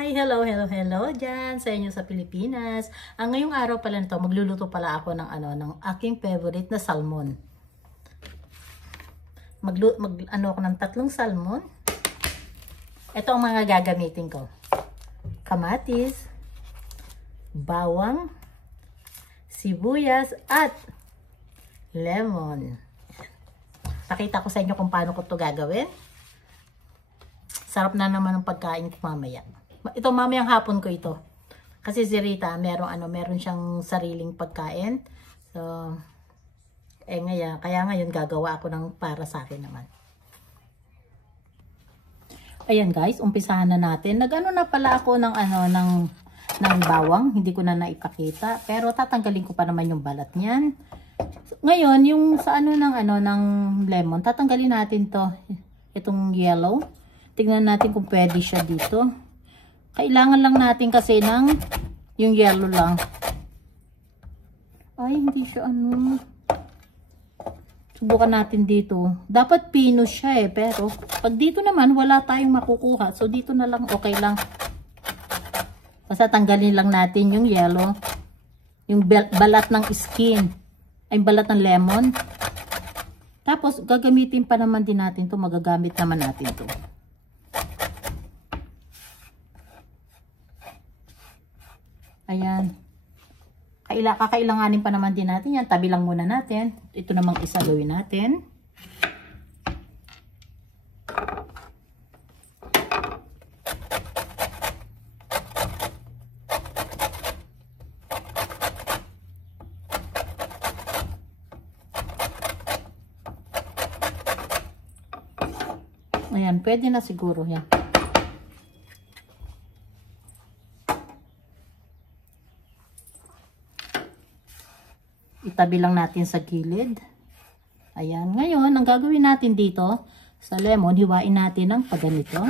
Hi! Hello, hello, hello dyan sa inyo sa Pilipinas. Ngayong araw pala nito, magluluto pala ako ng aking favorite na salmon. Ano ako ng 3 salmon. Ito ang mga gagamitin ko. Kamatis, bawang, sibuyas, at lemon. Pakita ko sa inyo kung paano ko ito gagawin. Sarap na naman ng pagkain ko mamaya. Ito mamayang hapon ko ito. Kasi si Rita, meron siyang sariling pagkain. So, kaya ngayon gagawa ako ng para sa akin naman. Ayan guys, umpisahan na natin. Nag-ano na pala ako ng bawang, hindi ko na naipakita, pero tatanggalin ko pa naman yung balat niyan. Ngayon, yung sa ng lemon, tatanggalin natin to, itong yellow. Tingnan natin kung pwede siya dito. Kailangan lang natin kasi yung yellow lang. Ay, hindi siya Subukan natin dito. Dapat pino siya pero pag dito naman wala tayong makukuha. So dito na lang okay lang. Basta tanggalin lang natin yung yellow. Yung balat ng skin. Ay balat ng lemon. Tapos gagamitin pa naman din natin to. Magagamit naman natin to. Ayan. Kakailanganin pa naman din natin yan. Tabi lang muna natin. Ito namang isa gawin natin. Ayan, pwede na siguro yan. Itabi lang natin sa gilid. Ayan. Ngayon, ang gagawin natin dito sa lemon, hiwain natin ng paganito.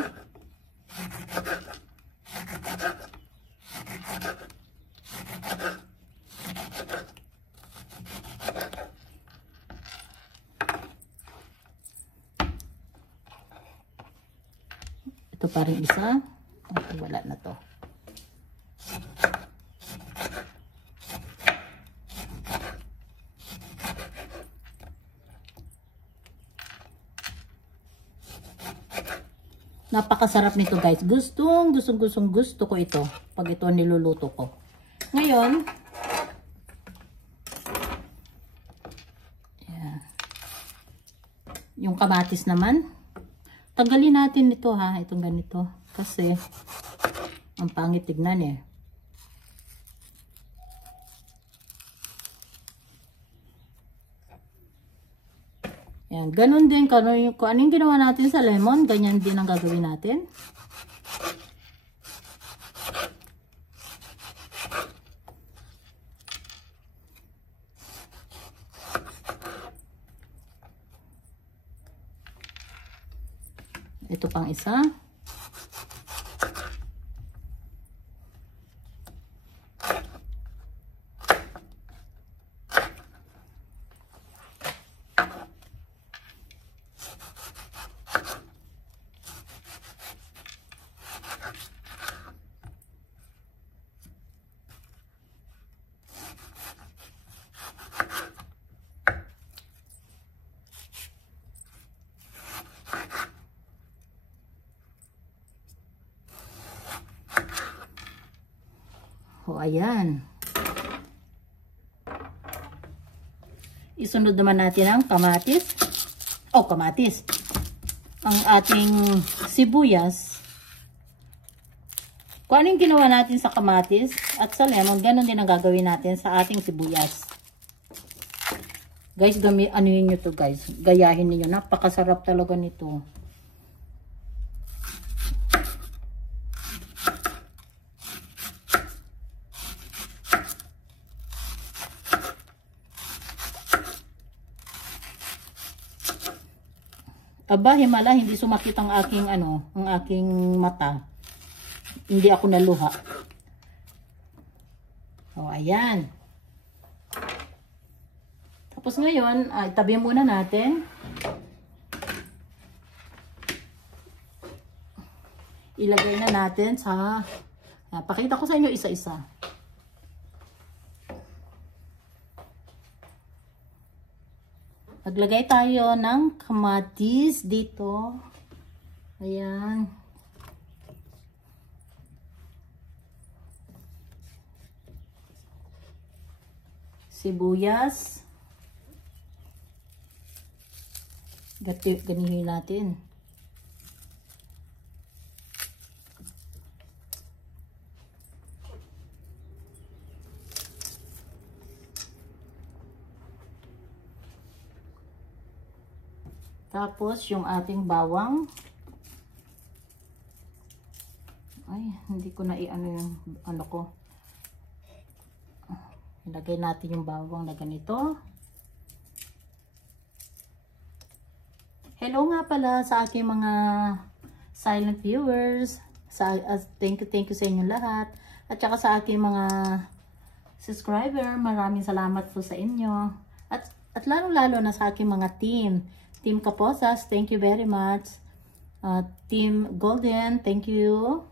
Ito pa rin isa. Okay, wala na to. Napakasarap nito guys. Gusto ko ito. Pag ito niluluto ko. Ngayon, yung kamatis naman. Tanggalin natin ito itong ganito. Kasi, ang pangit tignan Yan, ganun din kung anong ginawa natin sa lemon, ganyan din ang gagawin natin. Ito pang isa. O, ayan. Isunod naman natin ang kamatis. Kamatis. Ang ating sibuyas. Kung ano yung ginawa natin sa kamatis at sa lemon, ganun din ang gagawin natin sa ating sibuyas. Guys, nyo to guys. Gayahin niyo. Napakasarap talaga nito. Aba, himala, hindi sumakit ang aking mata. Hindi ako naluha. O, ayan. Tapos ngayon, itabi muna natin. ilagay na natin sa, pakita ko sa inyo isa-isa. Maglagay tayo ng kamatis dito. Ayan. Sibuyas. Ganihin natin. Tapos yung ating bawang. Ay, hindi ko na i-ano yung ano ko. Ilagay natin yung bawang na ganito. Hello nga pala sa aking mga silent viewers. Thank you sa inyong lahat. At saka sa aking mga subscriber, maraming salamat po sa inyo. At lalo-lalo na sa aking mga team. Team Kaposas, thank you very much. Team Golden, thank you.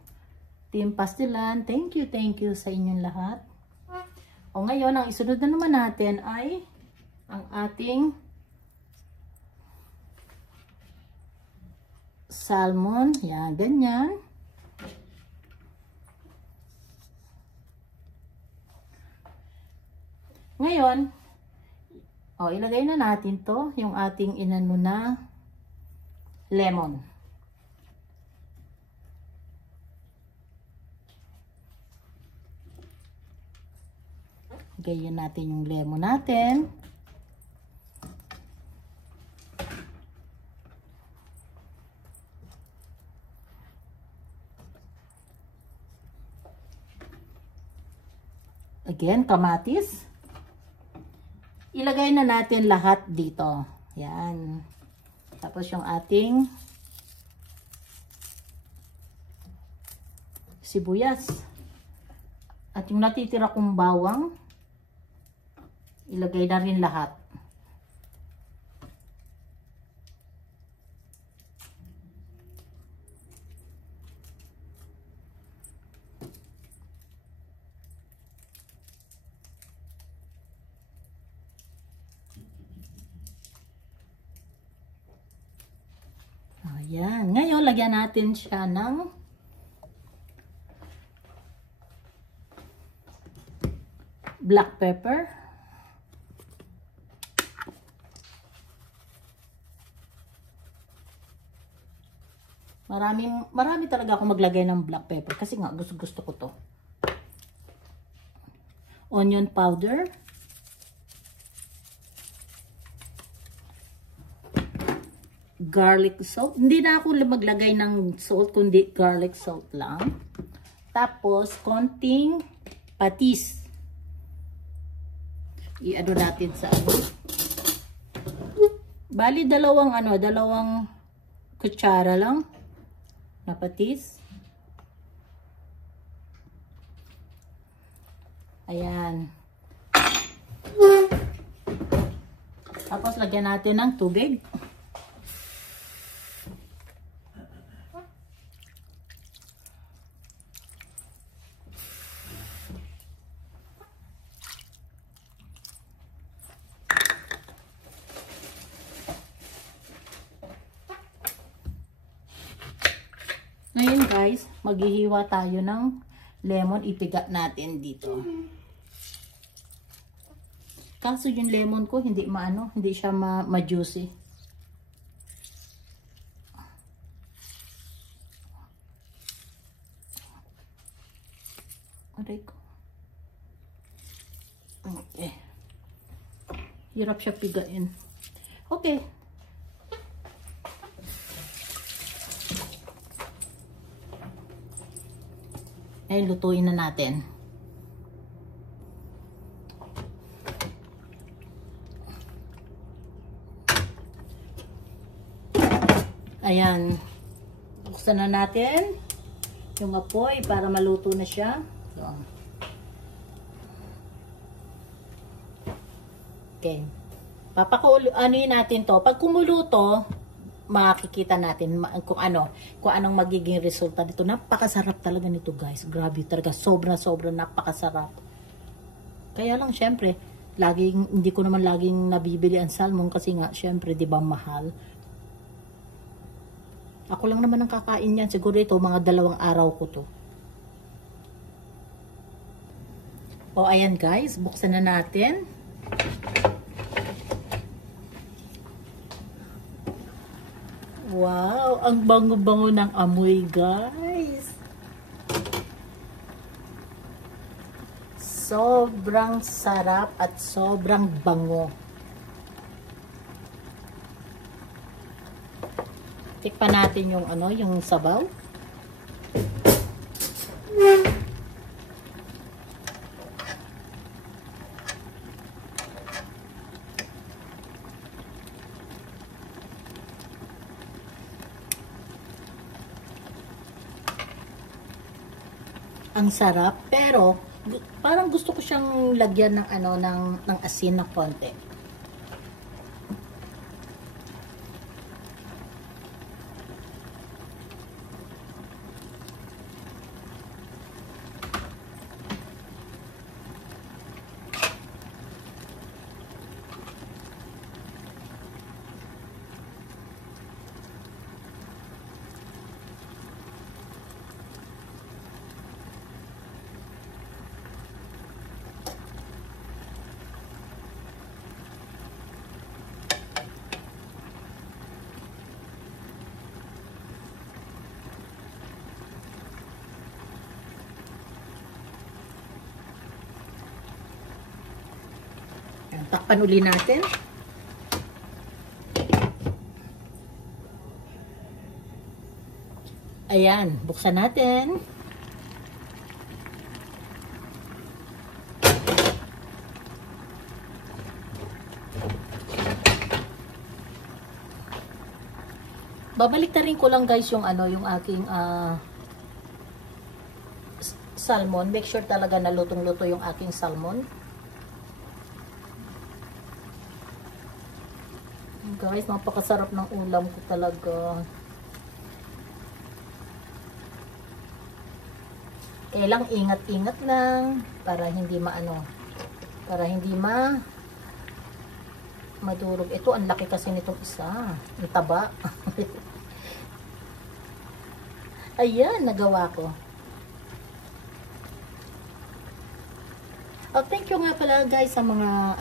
Team Pastilan, thank you sa inyong lahat. O ngayon, ang isunod na naman natin ay ang ating salmon. Yan, ganyan. Ngayon, ilagay na natin to, yung ating inano na lemon. Gayan natin yung lemon natin. Again, kamatis. Ilagay na natin lahat dito. Yan. Tapos yung ating sibuyas. At yung natitira kong bawang, ilagay na rin lahat. Ayan. Ngayon, lagyan natin siya ng black pepper. Marami talaga ako maglagay ng black pepper kasi nga gusto ko to. Onion powder. Garlic salt. Hindi na ako maglagay ng salt kundi garlic salt lang. Tapos konting patis. I-ano natin sa ano. Bali dalawang kutsara lang na patis. Ayan. Tapos lagyan natin ng tubig. Ngayon guys, maghihiwa tayo ng lemon, ipiga natin dito. Kaso yung lemon ko hindi hindi siya ma-juicy. Aray ko. Okay. Hirap siya pigain. Okay. Ay, lutuin na natin. Ayan. Buksan na natin yung apoy para maluto na siya. So. Okay. Anuin natin to. Pag kumulo to, makikita natin kung anong magiging resulta nito. Napakasarap talaga nito, guys. Grabe talaga, sobra napakasarap. Kaya lang syempre, hindi ko naman laging nabibili ang salmon kasi nga syempre 'di ba mahal. Ako lang naman ang kakain niyan. Siguro ito mga 2 araw ko to. O ayan guys, buksan na natin. Wow, ang bango-bango ng amoy, guys. Sobrang sarap at sobrang bango. Tikpan natin yung yung sabaw. Ang sarap, pero parang gusto ko siyang lagyan ng ng asin na konti. Takpan uli natin. Ayan, buksan natin. Babalik na rin ko lang guys yung yung aking salmon. Make sure talaga na lutong-luto yung aking salmon. Guys, napakasarap ng ulam ko talaga. Kailang ingat-ingat lang para hindi madurog. Ito, ang laki kasi nitong isa. Ang taba. Ayan, nagawa ko. Oh, thank you nga pala guys sa mga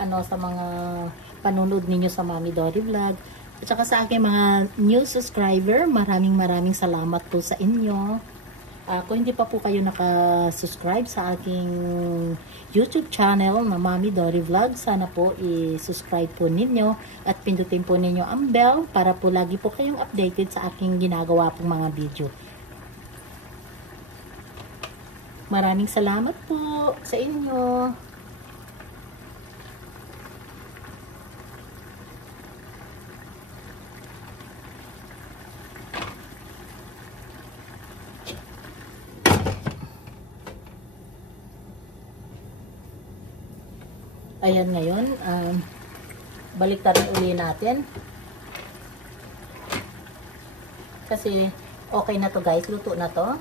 panunod ninyo sa Mommy Dory Vlog. At saka sa aking mga new subscriber, maraming salamat po sa inyo. Kung hindi pa po kayo naka-subscribe sa aking YouTube channel na Mommy Dory Vlog, sana po i-subscribe po ninyo at pindutin po ninyo ang bell para po lagi po kayong updated sa aking ginagawa pong mga video. Maraming salamat po sa inyo. Ayan ngayon, balik rin uli natin. Kasi okay na to guys, luto na to.